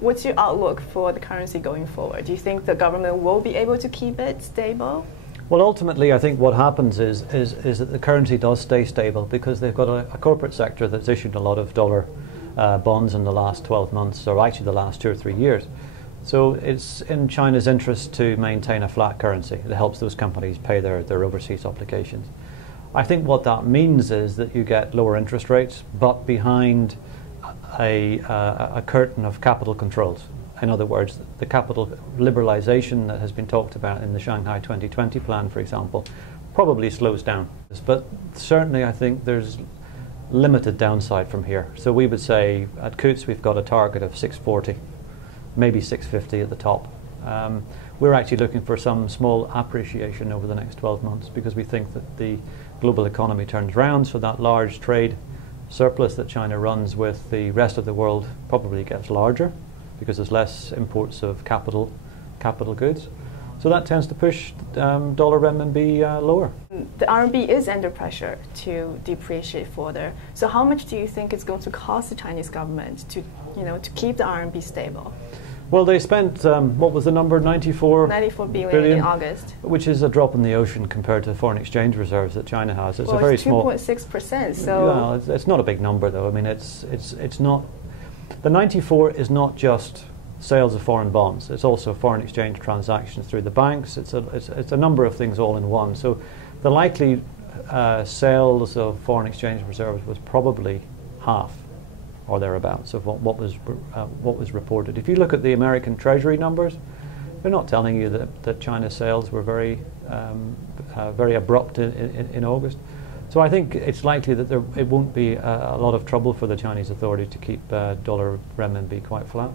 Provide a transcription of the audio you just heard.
What's your outlook for the currency going forward? Do you think the government will be able to keep it stable? Well, ultimately, I think what happens is that the currency does stay stable because they've got a corporate sector that's issued a lot of dollar bonds in the last 12 months, or actually the last 2 or 3 years. So it's in China's interest to maintain a flat currency. It helps those companies pay their overseas obligations. I think what that means is that you get lower interest rates, but behind a curtain of capital controls. In other words, the capital liberalization that has been talked about in the Shanghai 2020 plan, for example, probably slows down. But certainly I think there's limited downside from here. So we would say at Coutts we've got a target of 640, maybe 650 at the top. We're actually looking for some small appreciation over the next 12 months because we think that the global economy turns round, so that large trade surplus that China runs with the rest of the world probably gets larger because there's less imports of capital goods. So that tends to push dollar renminbi lower. The RMB is under pressure to depreciate further. So how much do you think it's going to cost the Chinese government to keep the RMB stable? Well, they spent, what was the number, 94 billion in August. Which is a drop in the ocean compared to the foreign exchange reserves that China has. It's a very small... 2.6%, so... Well, it's not a big number, though. I mean, it's not... The 94 is not just sales of foreign bonds. It's also foreign exchange transactions through the banks. It's a number of things all in one. So the likely sales of foreign exchange reserves was probably half or thereabouts of what was reported. If you look at the American Treasury numbers, they're not telling you that China's sales were very abrupt in August. So I think it's likely that it won't be a lot of trouble for the Chinese authorities to keep dollar renminbi quite flat.